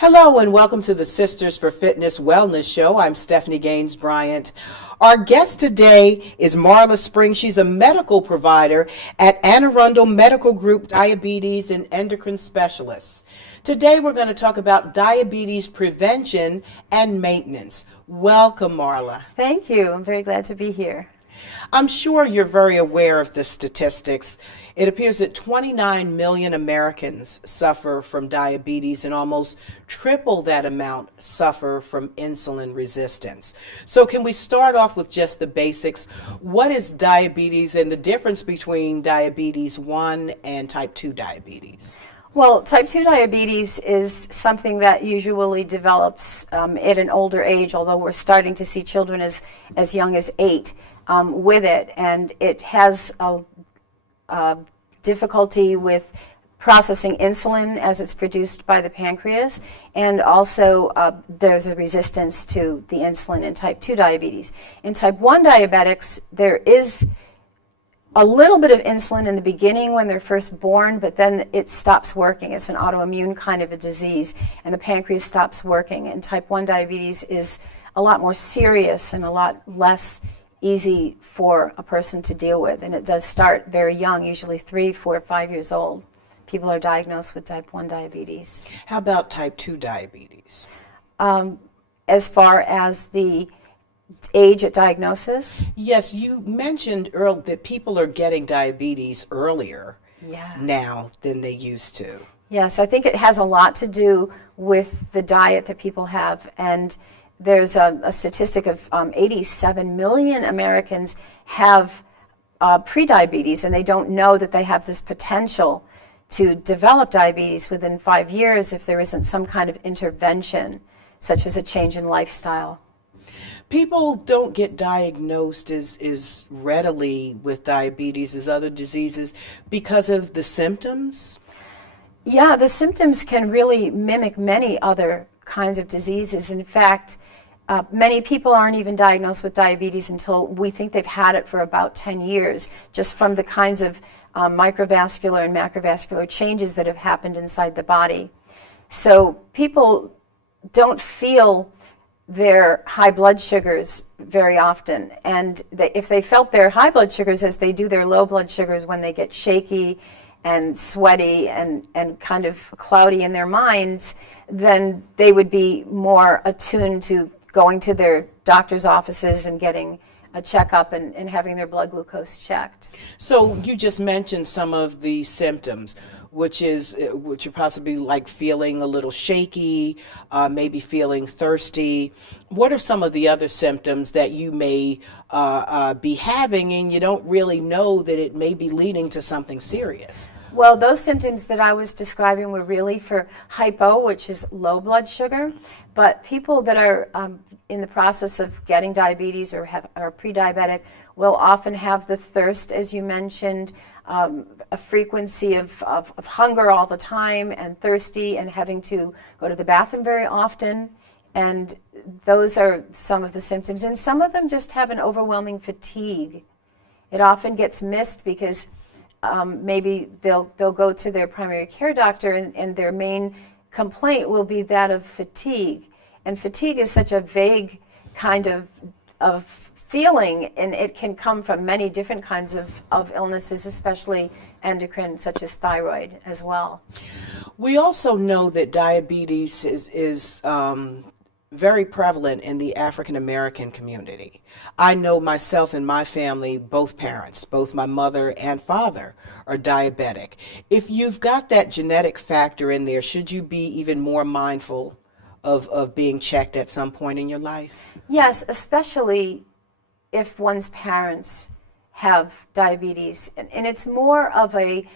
Hello and welcome to the Sisters4Fitness Wellness Show. I'm Stephanie Gaines Bryant. Our guest today is Marla Spring. She's a medical provider at Anne Arundel Medical Group Diabetes and Endocrine Specialist. Today we're going to talk about diabetes prevention and maintenance. Welcome, Marla. Thank you. I'm very glad to be here. I'm sure you're very aware of the statistics. It appears that 29 million Americans suffer from diabetes and almost triple that amount suffer from insulin resistance. So can we start off with just the basics? What is diabetes and the difference between diabetes 1 and type 2 diabetes? Well, type 2 diabetes is something that usually develops at an older age, although we're starting to see children as young as 8 with it, and it has a difficulty with processing insulin as it's produced by the pancreas, and also there's a resistance to the insulin in type 2 diabetes. In type 1 diabetics, there is a little bit of insulin in the beginning when they're first born, but then it stops working. It's an autoimmune kind of a disease, and the pancreas stops working. And type 1 diabetes is a lot more serious and a lot less easy for a person to deal with. And it does start very young, usually 3, 4, 5 years old. People are diagnosed with type 1 diabetes. How about type 2 diabetes? As far as the age at diagnosis? Yes, you mentioned earlier that people are getting diabetes earlier now than they used to. Yes, I think it has a lot to do with the diet that people have. And there's a statistic of 87 million Americans have prediabetes, and they don't know that they have this potential to develop diabetes within 5 years if there isn't some kind of intervention, such as a change in lifestyle. People don't get diagnosed as readily with diabetes as other diseases because of the symptoms? Yeah, the symptoms can really mimic many other kinds of diseases. In fact, many people aren't even diagnosed with diabetes until we think they've had it for about 10 years, just from the kinds of microvascular and macrovascular changes that have happened inside the body. So people don't feel their high blood sugars very often, and if they felt their high blood sugars as they do their low blood sugars when they get shaky and sweaty and kind of cloudy in their minds, then they would be more attuned to going to their doctor's offices and getting a checkup and having their blood glucose checked. So you just mentioned some of the symptoms, which are possibly like feeling a little shaky, maybe feeling thirsty. What are some of the other symptoms that you may be having and you don't really know that it may be leading to something serious? Well, those symptoms that I was describing were really for hypo, which is low blood sugar. But people that are in the process of getting diabetes or are pre-diabetic will often have the thirst, as you mentioned, a frequency of hunger all the time and thirsty and having to go to the bathroom very often. And those are some of the symptoms. And some of them just have an overwhelming fatigue. It often gets missed because maybe they'll go to their primary care doctor and their main complaint will be that of fatigue. And fatigue is such a vague kind of feeling, and it can come from many different kinds of illnesses, especially endocrine, such as thyroid as well. We also know that diabetes is very prevalent in the African American community. I know myself and my family, both parents, both my mother and father, are diabetic. If you've got that genetic factor in there, should you be even more mindful of being checked at some point in your life? Yes, especially if one's parents have diabetes. And it's more of a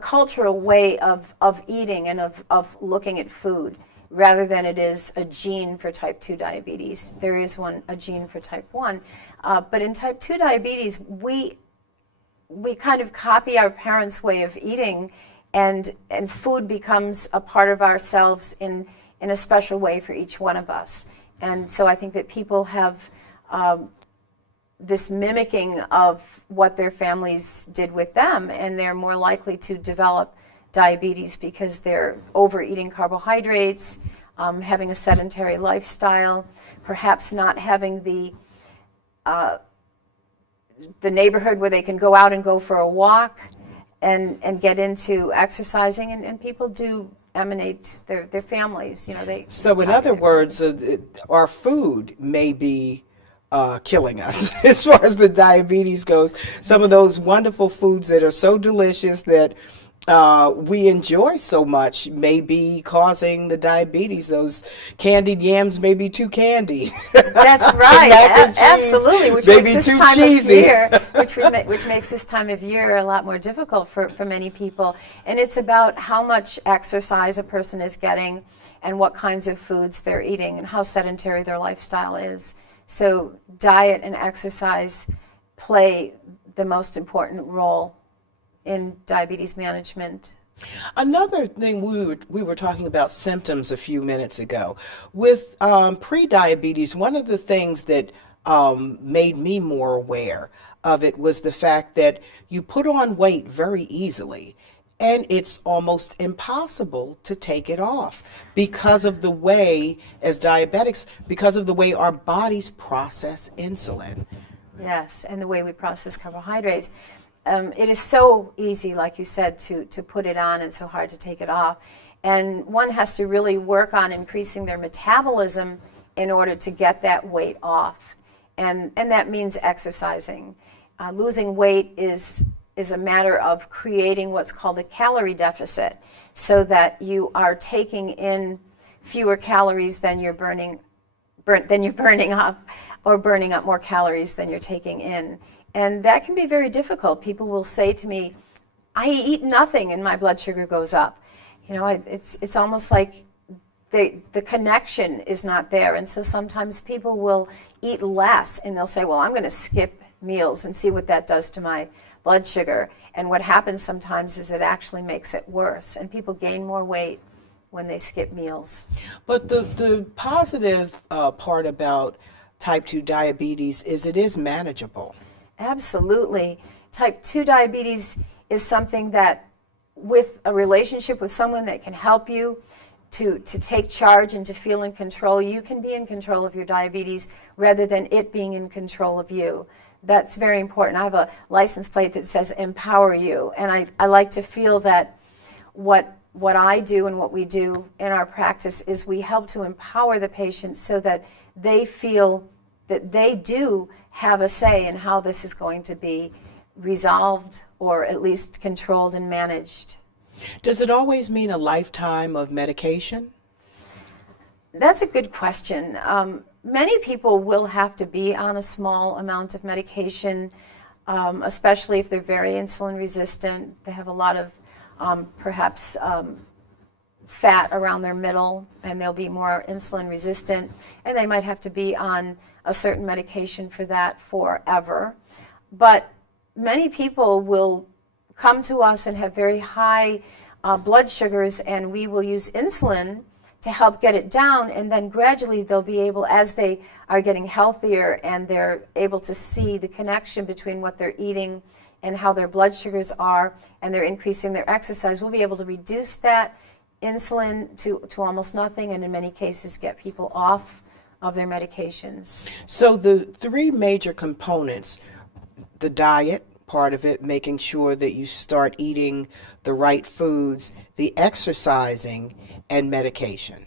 cultural way of eating and of looking at food, rather than it is a gene for type 2 diabetes. There is a gene for type 1. But in type 2 diabetes, we kind of copy our parents' way of eating, and food becomes a part of ourselves in a special way for each one of us. And so I think that people have this mimicking of what their families did with them, and they're more likely to develop diabetes because they're overeating carbohydrates, having a sedentary lifestyle, perhaps not having the neighborhood where they can go out and go for a walk and get into exercising, and people do emanate their families, they. So in other words, our food may be killing us as far as the diabetes goes. Some of those wonderful foods that are so delicious that we enjoy so much may be causing the diabetes. Those candied yams may be too candy. That's right. Absolutely, which makes this time cheesy. of year, which makes this time of year a lot more difficult for many people. And it's about how much exercise a person is getting and what kinds of foods they're eating and how sedentary their lifestyle is. So diet and exercise play the most important role in diabetes management. Another thing, we were talking about symptoms a few minutes ago. With pre-diabetes, one of the things that made me more aware of it was the fact that you put on weight very easily, and it's almost impossible to take it off because of the way, as diabetics, because of the way our bodies process insulin. Yes, and the way we process carbohydrates. It is so easy, like you said, to put it on and so hard to take it off. And one has to really work on increasing their metabolism in order to get that weight off. And that means exercising. Losing weight is a matter of creating what's called a calorie deficit, so that you are taking in fewer calories than you're burning up, or burning up more calories than you're taking in. And that can be very difficult. People will say to me, I eat nothing and my blood sugar goes up. It's almost like the connection is not there. And so sometimes people will eat less and they'll say, well, I'm going to skip meals and see what that does to my blood sugar. And what happens sometimes is it actually makes it worse. And people gain more weight when they skip meals. But the positive part about type 2 diabetes is it is manageable. Absolutely. Type 2 diabetes is something that, with a relationship with someone that can help you to take charge and to feel in control, you can be in control of your diabetes rather than it being in control of you. That's very important. I have a license plate that says empower you, and I like to feel that what I do and what we do in our practice is we help to empower the patients so that they feel that they do have a say in how this is going to be resolved, or at least controlled and managed. Does it always mean a lifetime of medication? That's a good question. Many people will have to be on a small amount of medication, especially if they're very insulin resistant. They have a lot of perhaps fat around their middle, and they'll be more insulin resistant, and they might have to be on a certain medication for that forever. But many people will come to us and have very high blood sugars, and we will use insulin to help get it down, and then gradually they'll be able, as they are getting healthier and they're able to see the connection between what they're eating and how their blood sugars are, and they're increasing their exercise, we'll be able to reduce that insulin to almost nothing, and in many cases get people off of their medications. So the three major components, the diet part of it, making sure that you start eating the right foods, the exercising, and medication.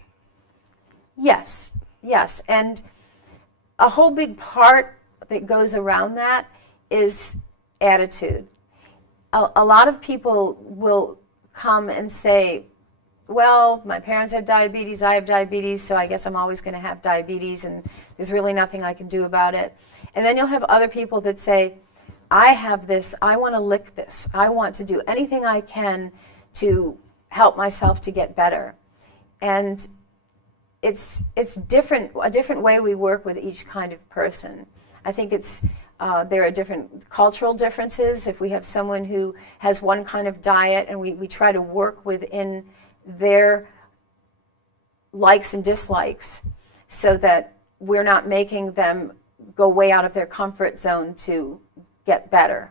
Yes, and a whole big part that goes around that is attitude. A lot of people will come and say, well, my parents have diabetes, I have diabetes, so I guess I'm always going to have diabetes, and there's really nothing I can do about it. And then you'll have other people that say, I have this, I want to lick this, I want to do anything I can to help myself to get better. And it's a different way we work with each kind of person. I think there are different cultural differences. If we have someone who has one kind of diet and we try to work within their likes and dislikes so that we're not making them go way out of their comfort zone to get better.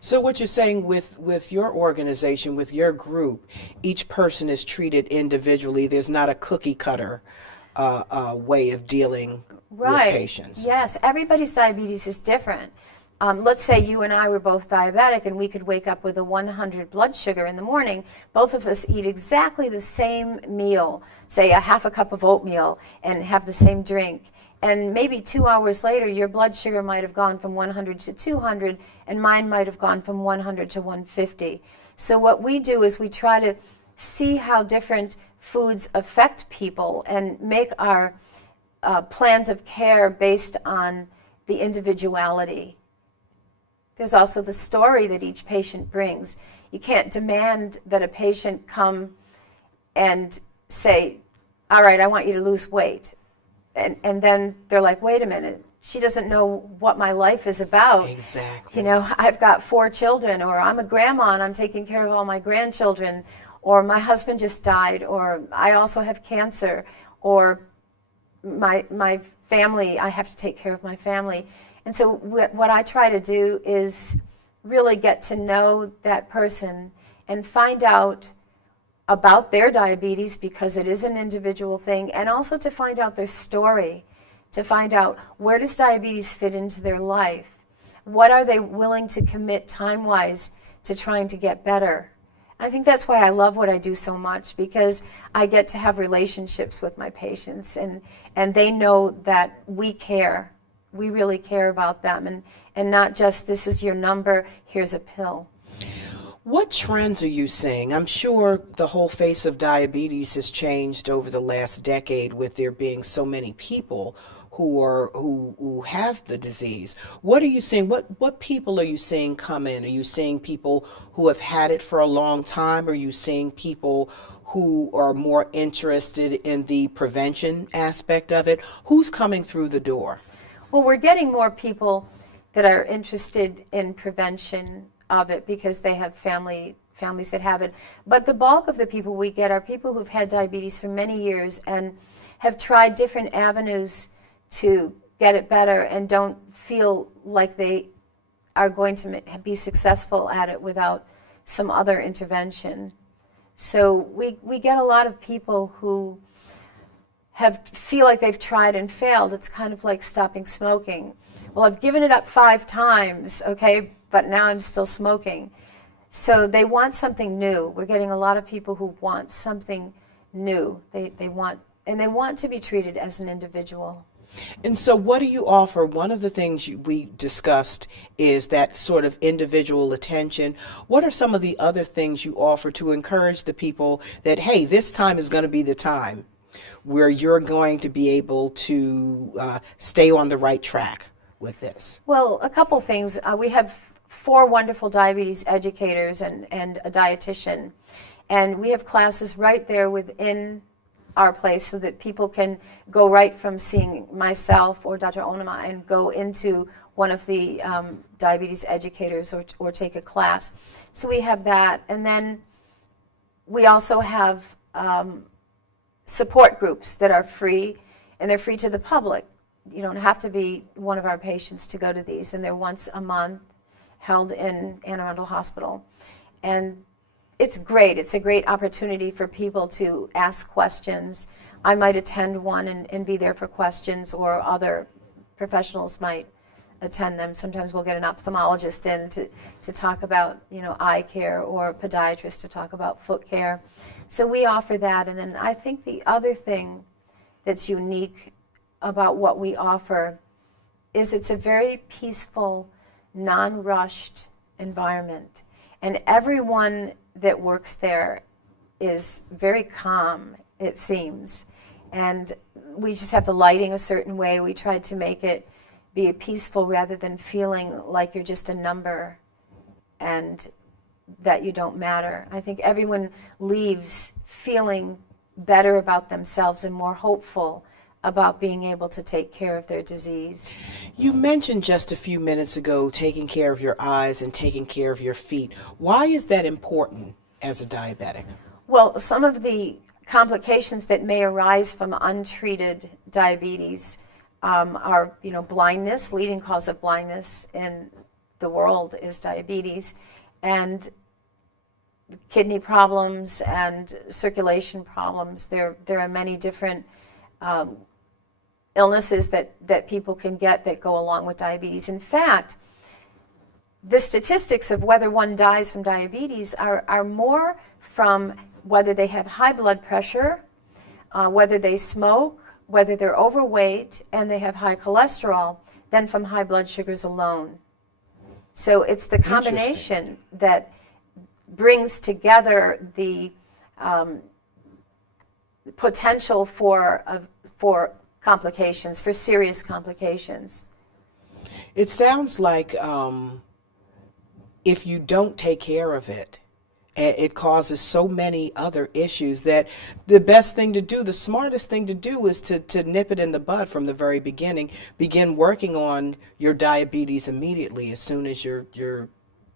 So what you're saying with your organization, with your group, each person is treated individually. There's not a cookie cutter way of dealing with Right. patients. Yes. Everybody's diabetes is different. Let's say you and I were both diabetic and we could wake up with a 100 blood sugar in the morning. Both of us eat exactly the same meal, say a half a cup of oatmeal, and have the same drink. And maybe 2 hours later, your blood sugar might have gone from 100 to 200, and mine might have gone from 100 to 150. So what we do is we try to see how different foods affect people and make our plans of care based on the individuality. There's also the story that each patient brings. You can't demand that a patient come and say, all right, I want you to lose weight. And then they're like, wait a minute, she doesn't know what my life is about. Exactly. You know, I've got 4 children, or I'm a grandma and I'm taking care of all my grandchildren, or my husband just died, or I also have cancer, or my family, I have to take care of my family. And so what I try to do is really get to know that person and find out about their diabetes, because it is an individual thing, and also to find out their story, to find out where does diabetes fit into their life, what are they willing to commit time-wise to trying to get better. I think that's why I love what I do so much, because I get to have relationships with my patients, and they know that we care. We really care about them, and not just, this is your number, here's a pill. What trends are you seeing? I'm sure the whole face of diabetes has changed over the last decade, with there being so many people who have the disease. What are you seeing? What people are you seeing come in? Are you seeing people who have had it for a long time? Are you seeing people who are more interested in the prevention aspect of it? Who's coming through the door? Well, we're getting more people that are interested in prevention of it because they have families that have it. But the bulk of the people we get are people who've had diabetes for many years and have tried different avenues to get it better and don't feel like they are going to be successful at it without some other intervention. So we get a lot of people who feel like they've tried and failed. It's kind of like stopping smoking. Well, I've given it up 5 times, okay, but now I'm still smoking. So they want something new. We're getting a lot of people who want something new. They want to be treated as an individual. And so what do you offer? One of the things we discussed is that sort of individual attention. What are some of the other things you offer to encourage the people that, hey, this time is going to be the time where you're going to be able to stay on the right track with this? Well, a couple things. We have 4 wonderful diabetes educators and a dietitian. And we have classes right there within our place so that people can go right from seeing myself or Dr. Onama and go into one of the diabetes educators or take a class. So we have that. And then we also have support groups that are free, and they're free to the public. You don't have to be one of our patients to go to these, and they're once a month, held in Anne Arundel Hospital. And it's great. It's a great opportunity for people to ask questions. I might attend one and be there for questions, or other professionals might attend them. Sometimes we'll get an ophthalmologist in to talk about, eye care, or a podiatrist to talk about foot care. So we offer that. And then I think the other thing that's unique about what we offer is it's a very peaceful, non-rushed environment. And everyone that works there is very calm, it seems. And we just have the lighting a certain way. We tried to make it be peaceful rather than feeling like you're just a number and that you don't matter. I think everyone leaves feeling better about themselves and more hopeful about being able to take care of their disease. You mentioned just a few minutes ago taking care of your eyes and taking care of your feet. Why is that important as a diabetic? Well, some of the complications that may arise from untreated diabetes are, blindness, leading cause of blindness in the world is diabetes, and kidney problems and circulation problems. There are many different illnesses that people can get that go along with diabetes. In fact, the statistics of whether one dies from diabetes are more from whether they have high blood pressure, whether they smoke, whether they're overweight, and they have high cholesterol, than from high blood sugars alone. So it's the combination that brings together the potential for complications, for serious complications. It sounds like if you don't take care of it, it causes so many other issues that the best thing to do, the smartest thing to do, is to nip it in the bud from the very beginning. Begin working on your diabetes immediately as soon as you're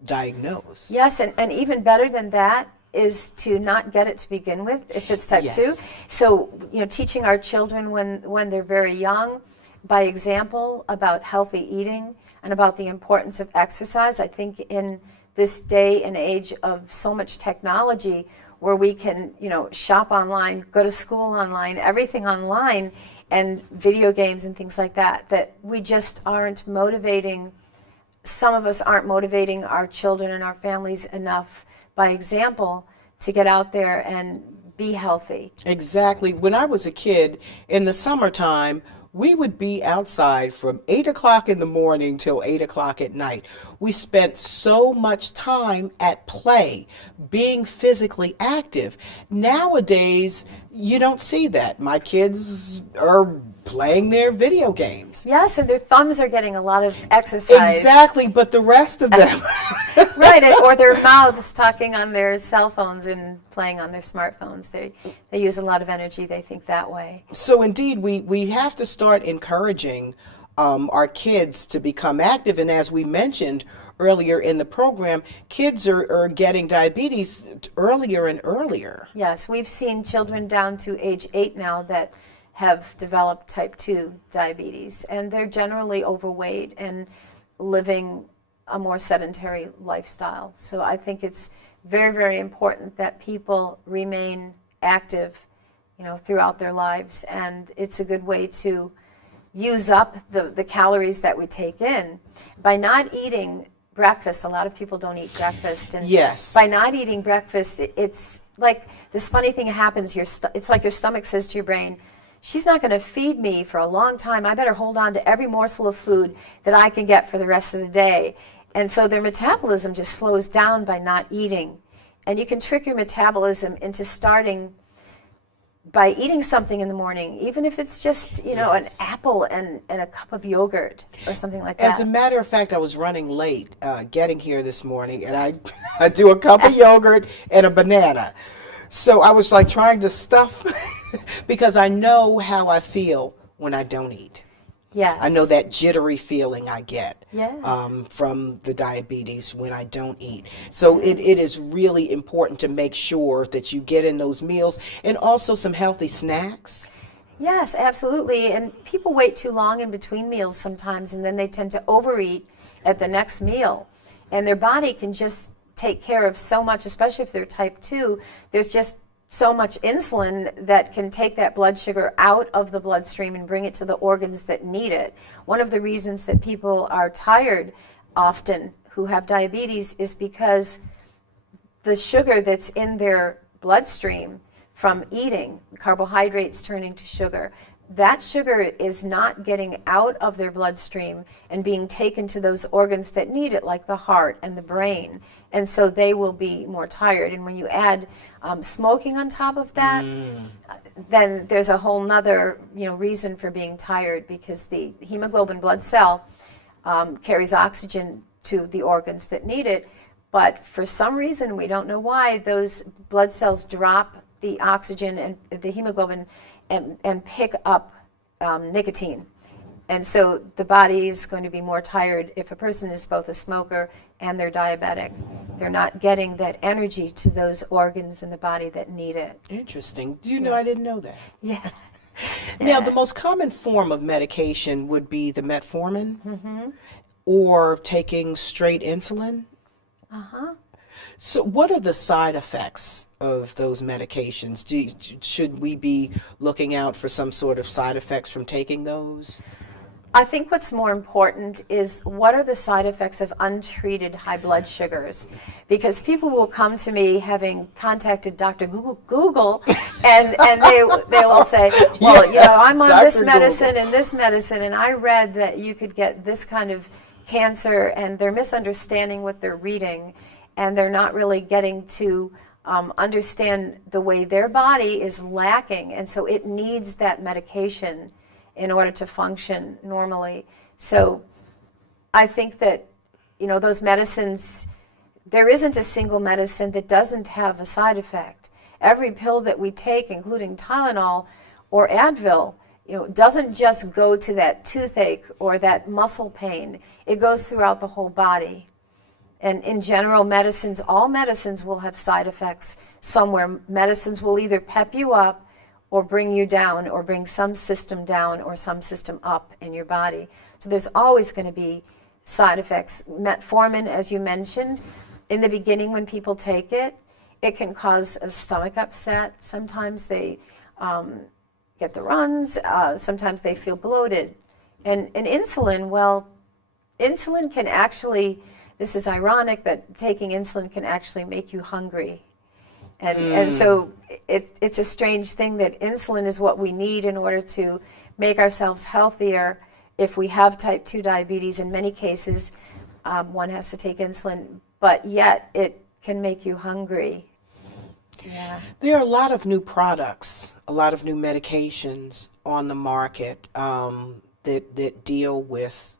diagnosed. Yes, and even better than that is to not get it to begin with if it's type 2. So, teaching our children when they're very young by example about healthy eating and about the importance of exercise. I think in this day and age of so much technology where we can, shop online, go to school online, everything online, and video games and things like that, that we just aren't motivating. Some of us aren't motivating our children and our families enough by example to get out there and be healthy. Exactly. When I was a kid, in the summertime, we would be outside from 8 o'clock in the morning till 8 o'clock at night. We spent so much time at play, being physically active. Nowadays, you don't see that. My kids are playing their video games. Yes, and their thumbs are getting a lot of exercise. Exactly, but the rest of them. Right, or their mouths talking on their cell phones and playing on their smartphones. They use a lot of energy, they think, that way. So indeed, we have to start encouraging our kids to become active. And as we mentioned earlier in the program, kids are getting diabetes earlier and earlier. Yes, we've seen children down to age 8 now that have developed type 2 diabetes, and they're generally overweight and living a more sedentary lifestyle. So I think it's very, very important that people remain active, throughout their lives, and it's a good way to use up the calories that we take in. By not eating breakfast, a lot of people don't eat breakfast, and yes, by not eating breakfast, it's like this funny thing happens. It's like your stomach says to your brain, she's not going to feed me for a long time. I better hold on to every morsel of food that I can get for the rest of the day. And so their metabolism just slows down by not eating. And you can trick your metabolism into starting by eating something in the morning, even if it's just, an apple and a cup of yogurt or something like that. As a matter of fact, I was running late getting here this morning, and I do a cup of yogurt and a banana. So I was like trying to stuff because I know how I feel when I don't eat. Yes. I know that jittery feeling I get Yeah. from the diabetes when I don't eat. So it is really important to make sure that you get in those meals and also some healthy snacks. Yes, absolutely. And people wait too long in between meals sometimes, and then they tend to overeat at the next meal. And their body can just take care of so much, especially if they're type 2. There's just so much insulin that can take that blood sugar out of the bloodstream and bring it to the organs that need it. One of the reasons that people are tired often who have diabetes is because the sugar that's in their bloodstream from eating, carbohydrates turning to sugar, that sugar is not getting out of their bloodstream and being taken to those organs that need it, like the heart and the brain. And so they will be more tired. And when you add smoking on top of that, then there's a whole nother reason for being tired, because the hemoglobin blood cell carries oxygen to the organs that need it. But for some reason, we don't know why, those blood cells drop the oxygen and the hemoglobin and pick up nicotine. And so the body is going to be more tired if a person is both a smoker and they're diabetic. They're not getting that energy to those organs in the body that need it. Interesting. Do you know, I didn't know that. Yeah. Now, the most common form of medication would be the metformin. Mm-hmm. or taking straight insulin. Uh-huh. So what are the side effects of those medications? Should we be looking out for some sort of side effects from taking those? I think what's more important is what are the side effects of untreated high blood sugars? Because people will come to me having contacted Dr. Google and they will say, well, Yes, I'm on Dr. this medicine Google. and this medicine, and I read that you could get this kind of cancer, and they're misunderstanding what they're reading, and they're not really getting to understand the way their body is lacking, and so it needs that medication in order to function normally. So I think that, those medicines, there isn't a single medicine that doesn't have a side effect. Every pill that we take, including Tylenol or Advil, doesn't just go to that toothache or that muscle pain. It goes throughout the whole body. And in general, all medicines will have side effects somewhere. Medicines will either pep you up or bring you down, or bring some system down or some system up in your body. So there's always going to be side effects. Metformin, as you mentioned, in the beginning when people take it, it can cause a stomach upset. Sometimes they get the runs. Sometimes they feel bloated. And insulin, well, insulin can actually, this is ironic, but taking insulin can actually make you hungry. And so it's a strange thing that insulin is what we need in order to make ourselves healthier. If we have type 2 diabetes, in many cases, one has to take insulin, but yet it can make you hungry. Yeah. There are a lot of new products, a lot of new medications on the market that deal with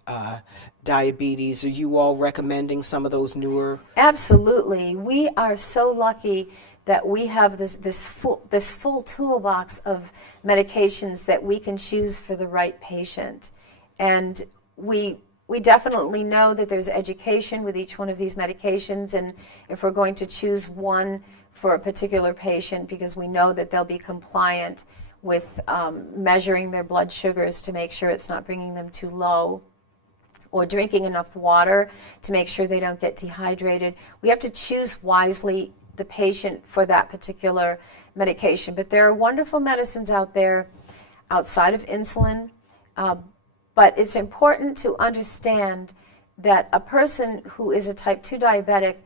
diabetes. Are you all recommending some of those newer? Absolutely. We are so lucky that we have this full toolbox of medications that we can choose for the right patient. And we definitely know that there's education with each one of these medications, and if we're going to choose one for a particular patient, because we know that they'll be compliant with measuring their blood sugars to make sure it's not bringing them too low, or drinking enough water to make sure they don't get dehydrated. We have to choose wisely the patient for that particular medication. But there are wonderful medicines out there outside of insulin. But it's important to understand that a person who is a type 2 diabetic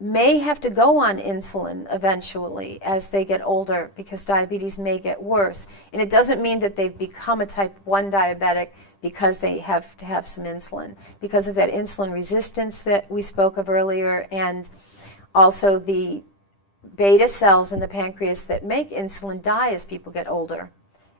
may have to go on insulin eventually as they get older, because diabetes may get worse. And it doesn't mean that they've become a type 1 diabetic because they have to have some insulin, because of that insulin resistance that we spoke of earlier, and also the beta cells in the pancreas that make insulin die as people get older,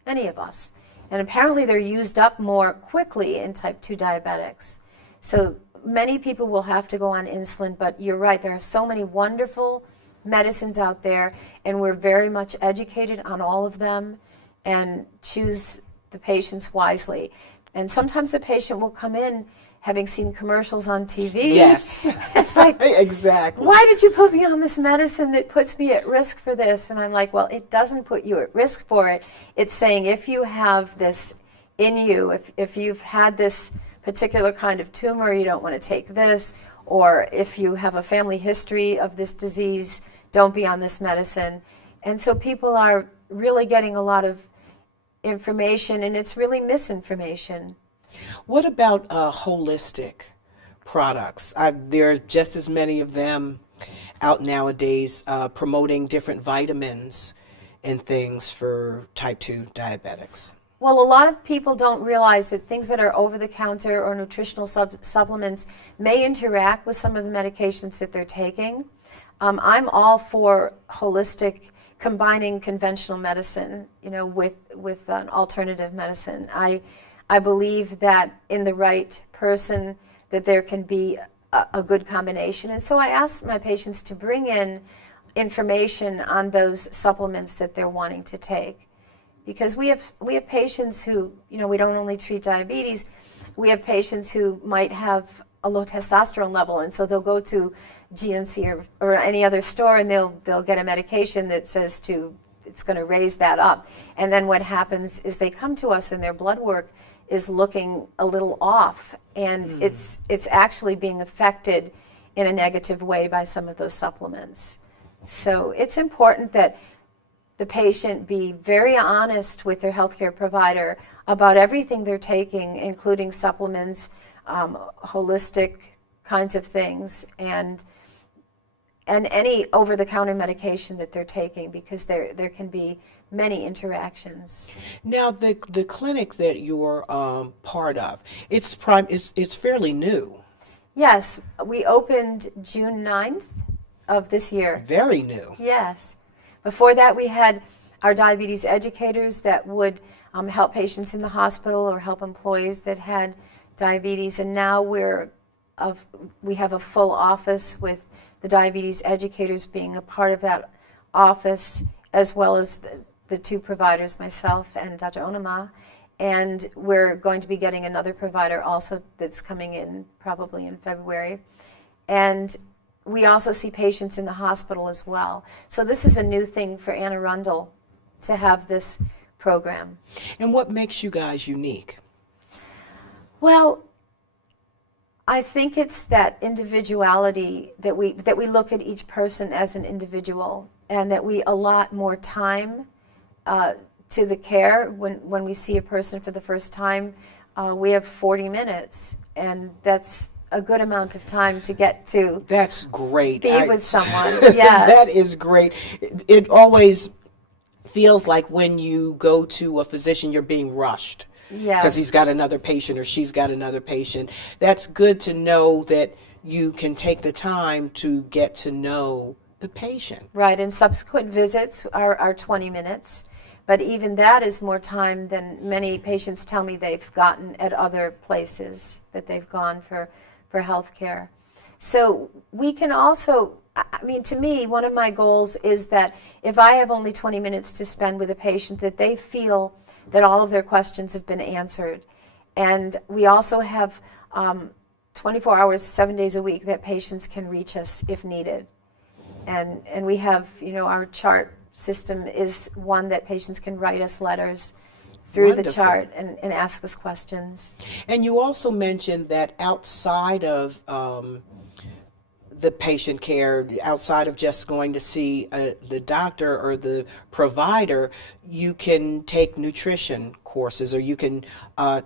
any of us. And apparently they're used up more quickly in type 2 diabetics. So many people will have to go on insulin, but you're right, there are so many wonderful medicines out there, and we're very much educated on all of them, and choose the patients wisely. And sometimes the patient will come in having seen commercials on TV. Yes. It's like, exactly. why did you put me on this medicine that puts me at risk for this? And I'm like, well, it doesn't put you at risk for it. It's saying if you have this in you, if you've had this particular kind of tumor, you don't want to take this, or if you have a family history of this disease, don't be on this medicine. And so people are really getting a lot of information, and it's really misinformation. What about holistic products? There are just as many of them out nowadays promoting different vitamins and things for type 2 diabetics. Well, a lot of people don't realize that things that are over-the-counter or nutritional supplements may interact with some of the medications that they're taking. I'm all for holistic, combining conventional medicine, with an alternative medicine. I believe that in the right person that there can be a good combination. And so I ask my patients to bring in information on those supplements that they're wanting to take. Because we have patients who, we don't only treat diabetes, we have patients who might have a low testosterone level, and so they'll go to GNC or any other store, and they'll get a medication that says it's going to raise that up. And then what happens is they come to us and their blood work is looking a little off, and it's actually being affected in a negative way by some of those supplements. So it's important that the patient be very honest with their healthcare provider about everything they're taking, including supplements, holistic kinds of things, and any over-the-counter medication that they're taking, because there can be many interactions. Now, the clinic that you're part of, it's fairly new. Yes, we opened June 9th of this year. Very new. Yes. Before that, we had our diabetes educators that would help patients in the hospital or help employees that had diabetes, and now we have a full office with the diabetes educators being a part of that office, as well as the two providers, myself and Dr. Onama. And we're going to be getting another provider also that's coming in probably in February. And we also see patients in the hospital as well. So this is a new thing for Anne Arundel to have this program. And what makes you guys unique? Well, I think it's that individuality that we look at each person as an individual, and that we allot more time to the care. When we see a person for the first time, we have 40 minutes, and that's a good amount of time to get to. That's great. Be with someone. Yes. That is great. It always feels like when you go to a physician, you're being rushed. Yes. Because he's got another patient or she's got another patient. That's good to know that you can take the time to get to know the patient. Right, and subsequent visits are 20 minutes. But even that is more time than many patients tell me they've gotten at other places that they've gone for health care. So we can also, I mean, to me, one of my goals is that if I have only 20 minutes to spend with a patient, that they feel that all of their questions have been answered. And we also have 24 hours, 7 days a week that patients can reach us if needed. And we have, our chart system is one that patients can write us letters through Wonderful. The chart and ask us questions. And you also mentioned that outside of the patient care, outside of just going to see the doctor or the provider, you can take nutrition courses, or you can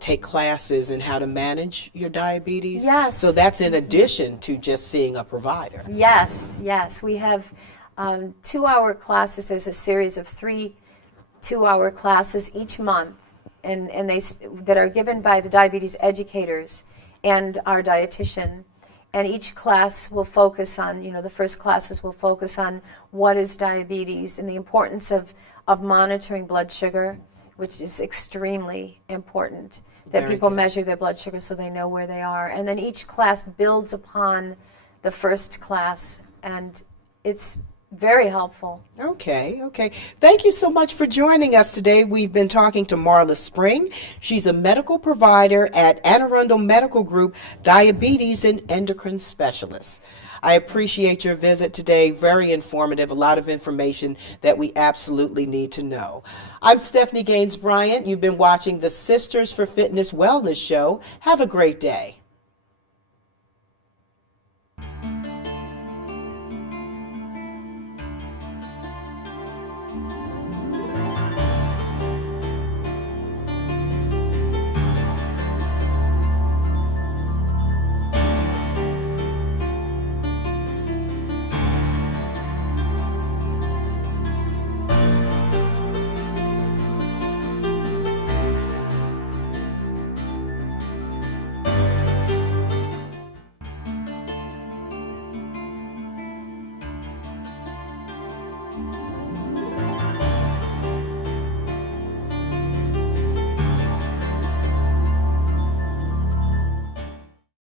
take classes in how to manage your diabetes. Yes. So that's in addition to just seeing a provider. Yes. We have 2-hour classes. There's a series of 3 2-hour classes each month, and that are given by the diabetes educators and our dietitian. And each class will focus on, the first classes will focus on what is diabetes and the importance of monitoring blood sugar, which is extremely important, that Very people good. measure their blood sugar so they know where they are. And then each class builds upon the first class, and it's very helpful. Okay. Thank you so much for joining us today. We've been talking to Marla Spring. She's a medical provider at Anne Arundel Medical Group, diabetes and endocrine specialist. I appreciate your visit today. Very informative, a lot of information that we absolutely need to know. I'm Stephanie Gaines Bryant. You've been watching the Sisters for Fitness Wellness Show. Have a great day.